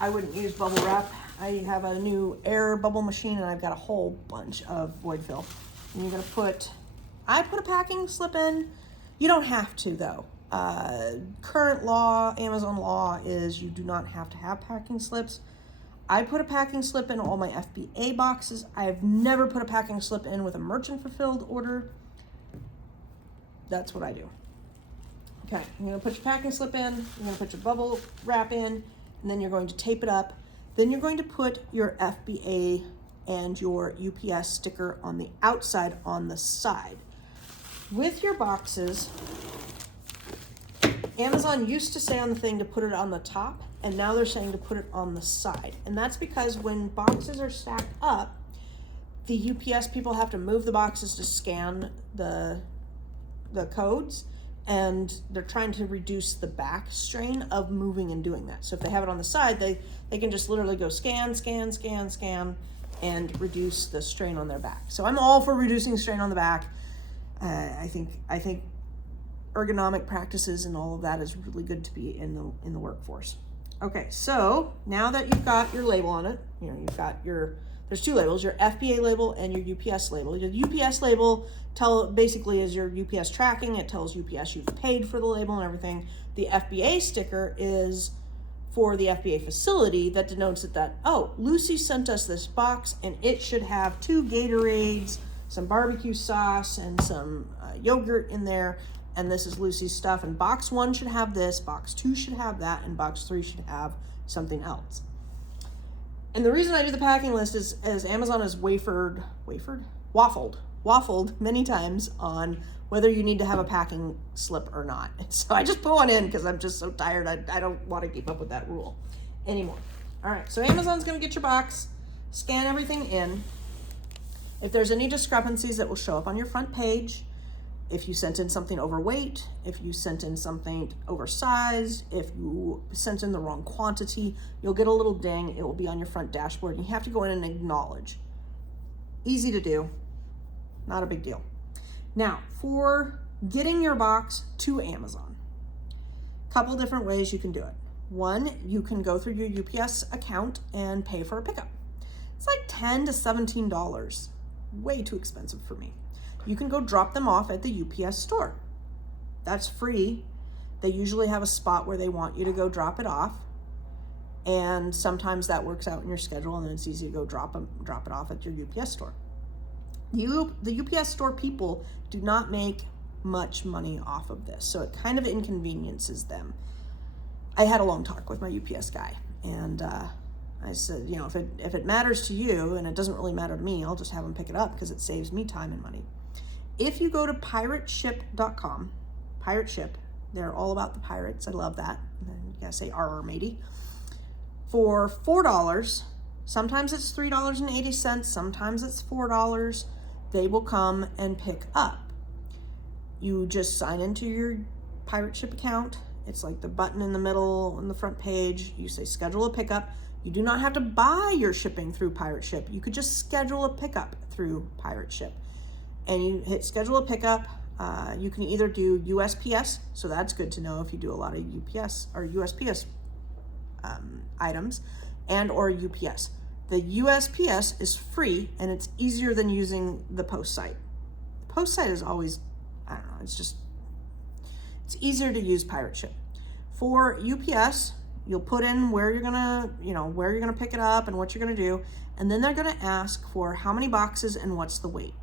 I wouldn't use bubble wrap. I have a new air bubble machine and I've got a whole bunch of void fill. And you're gonna I put a packing slip in. You don't have to though. Current law, Amazon law is you do not have to have packing slips. I put a packing slip in all my FBA boxes. I have never put a packing slip in with a merchant fulfilled order. That's what I do. Okay, you're gonna put your packing slip in, you're gonna put your bubble wrap in, and then you're going to tape it up. Then you're going to put your FBA and your UPS sticker on the outside on the side. With your boxes, Amazon used to say on the thing to put it on the top, and now they're saying to put it on the side. And that's because when boxes are stacked up, the UPS people have to move the boxes to scan the codes, and they're trying to reduce the back strain of moving and doing that. So if they have it on the side, they can just literally go scan, and reduce the strain on their back. So I'm all for reducing strain on the back. I think ergonomic practices and all of that is really good to be in the workforce. Okay, so now that you've got your label on it, you've got there's two labels, your FBA label and your UPS label. Your UPS label basically is your UPS tracking. It tells UPS you've paid for the label and everything. The FBA sticker is for the FBA facility that denotes that, oh, Lucy sent us this box and it should have 2 Gatorades, some barbecue sauce, and some yogurt in there. And this is Lucy's stuff. And box 1 should have this, box 2 should have that, and box 3 should have something else. And the reason I do the packing list is as Amazon has waffled many times on whether you need to have a packing slip or not. And so I just put one in because I'm just so tired. I don't want to keep up with that rule anymore. All right, so Amazon's going to get your box, scan everything in. If there's any discrepancies, that will show up on your front page. If you sent in something overweight, if you sent in something oversized, if you sent in the wrong quantity, you'll get a little ding. It will be on your front dashboard. You have to go in and acknowledge. Easy to do, not a big deal. Now, for getting your box to Amazon, a couple different ways you can do it. One, you can go through your UPS account and pay for a pickup. It's like $10 to $17, way too expensive for me. you can go drop them off at the UPS store. That's free. They usually have a spot where they want you to go drop it off. And sometimes that works out in your schedule, and then it's easy to go drop it off at your UPS store. The UPS store people do not make much money off of this, so it kind of inconveniences them. I had a long talk with my UPS guy, and I said, you know, if it matters to you, and it doesn't really matter to me, I'll just have them pick it up because it saves me time and money. If you go to pirateship.com, Pirate Ship, they're all about the pirates. I love that. And then you gotta say "arr, matey." For $4, sometimes it's $3.80, sometimes it's $4, they will come and pick up. You just sign into your Pirate Ship account. It's like the button in the middle on the front page. You say schedule a pickup. You do not have to buy your shipping through Pirate Ship. You could just schedule a pickup through Pirate Ship. And you hit schedule a pickup. You can either do USPS, so that's good to know if you do a lot of UPS or USPS items, and or UPS. The USPS is free, and it's easier than using the post site. The post site is always, I don't know, it's easier to use Pirate Ship. For UPS, you'll put in where you're gonna pick it up and what you're gonna do, and then they're gonna ask for how many boxes and what's the weight.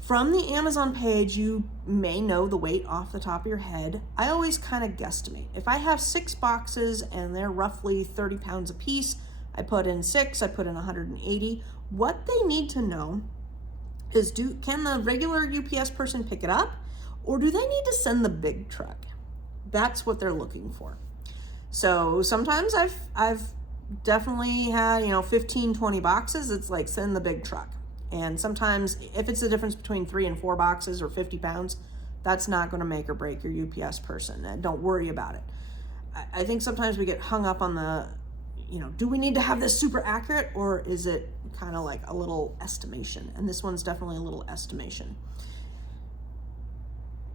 From the Amazon page, you may know the weight off the top of your head. I always kind of guesstimate. If I have 6 boxes and they're roughly 30 pounds a piece, I put in 6, I put in 180. What they need to know is, can the regular UPS person pick it up, or do they need to send the big truck? That's what they're looking for. So sometimes I've definitely had, 15, 20 boxes. It's like, send the big truck. And sometimes if it's the difference between 3 and 4 boxes or 50 pounds, that's not going to make or break your UPS person. Don't worry about it. I think sometimes we get hung up on the, do we need to have this super accurate, or is it kind of like a little estimation? And this one's definitely a little estimation.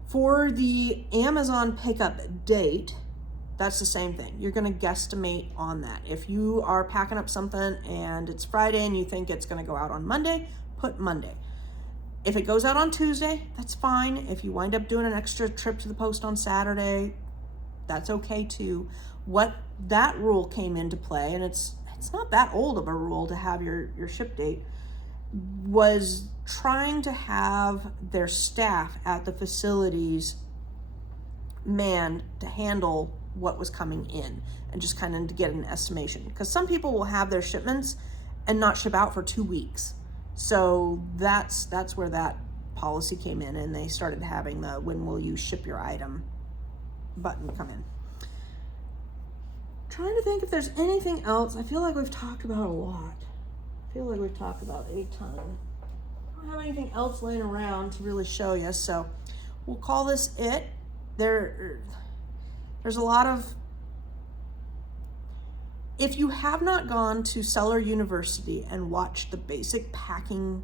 For the Amazon pickup date, that's the same thing. You're going to guesstimate on that. If you are packing up something and it's Friday and you think it's going to go out on Monday, put Monday. If it goes out on Tuesday, that's fine. If you wind up doing an extra trip to the post on Saturday, that's okay too. What that rule came into play, and it's not that old of a rule to have your ship date, was trying to have their staff at the facilities manned to handle what was coming in and just kind of to get an estimation. Because some people will have their shipments and not ship out for 2 weeks. So that's where that policy came in, and they started having the "when will you ship your item" button come in. Trying to think if there's anything else. I feel like we've talked about a lot. I feel like we've talked about a ton. I don't have anything else laying around to really show you, so we'll call this it. There's a lot of, if you have not gone to Seller University and watched the basic packing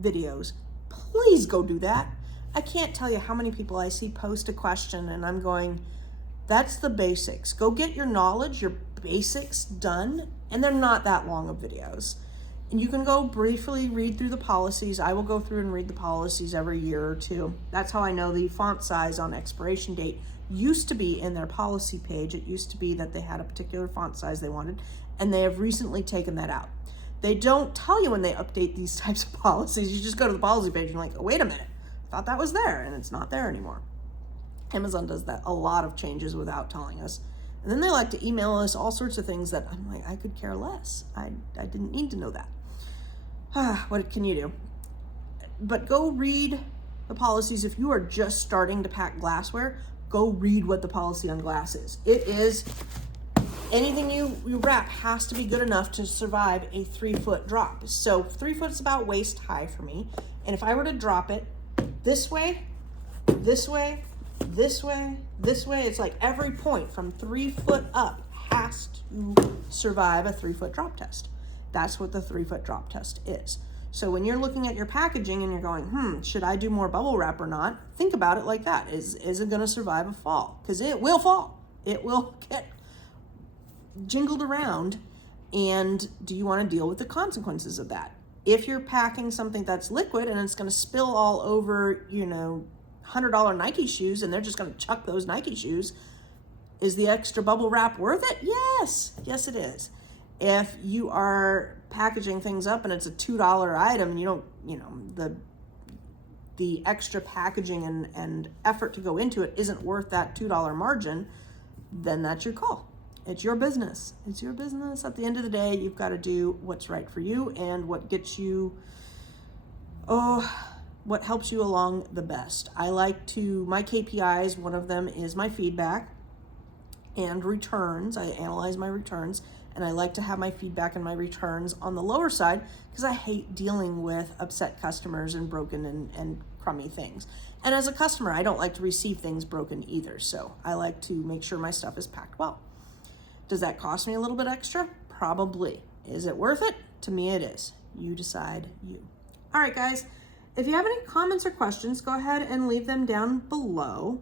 videos, please go do that. I can't tell you how many people I see post a question and I'm going, that's the basics. Go get your knowledge, your basics done, and they're not that long of videos. And you can go briefly read through the policies. I will go through and read the policies every year or two. That's how I know the font size on expiration date used to be in their policy page. It used to be that they had a particular font size they wanted, and they have recently taken that out. They don't tell you when they update these types of policies. You just go to the policy page and you're like, oh, wait a minute, I thought that was there, and it's not there anymore. Amazon does that, a lot of changes without telling us. And then they like to email us all sorts of things that I'm like, I could care less. I didn't need to know that. What can you do? But go read the policies. If you are just starting to pack glassware, go read what the policy on glass is. It is, anything you wrap has to be good enough to survive a 3-foot drop. So 3 foot is about waist high for me. And if I were to drop it this way, this way, this way, this way, it's like every point from 3 foot up has to survive a 3-foot drop test. That's what the 3-foot drop test is. So when you're looking at your packaging and you're going, should I do more bubble wrap or not? Think about it like that. Is it going to survive a fall? Because it will fall. It will get jingled around. And do you want to deal with the consequences of that? If you're packing something that's liquid and it's going to spill all over, you know, $100 Nike shoes, and they're just going to chuck those Nike shoes, is the extra bubble wrap worth it? Yes. Yes, it is. If you are packaging things up and it's a $2 item and you don't, you know, the extra packaging and effort to go into it isn't worth that $2 margin, then that's your call. It's your business. It's your business. At the end of the day, you've got to do what's right for you and what gets you, what helps you along the best. I like to, my KPIs, one of them is my feedback and returns. I analyze my returns, and I like to have my feedback and my returns on the lower side because I hate dealing with upset customers and broken and crummy things. And as a customer, I don't like to receive things broken either. So I like to make sure my stuff is packed well. Does that cost me a little bit extra? Probably. Is it worth it? To me, it is. You decide, you. All right, guys. If you have any comments or questions, go ahead and leave them down below.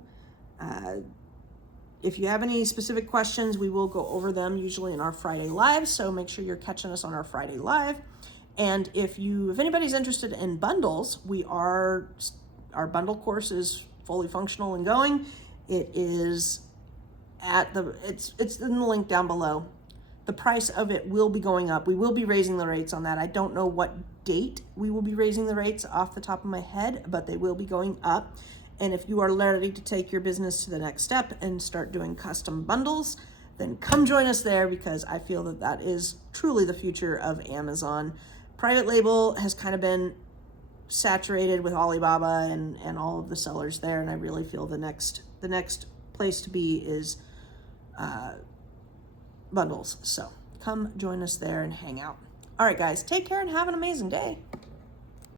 If you have any specific questions, we will go over them usually in our Friday Live. So make sure you're catching us on our Friday Live. And if anybody's interested in bundles, our bundle course is fully functional and going. It is it's in the link down below. The price of it will be going up. We will be raising the rates on that. I don't know what date we will be raising the rates off the top of my head, but they will be going up. And if you are ready to take your business to the next step and start doing custom bundles, then come join us there, because I feel that that is truly the future of Amazon. Private label has kind of been saturated with Alibaba and all of the sellers there, and I really feel the next place to be is bundles. So come join us there and hang out. All right, guys, take care and have an amazing day.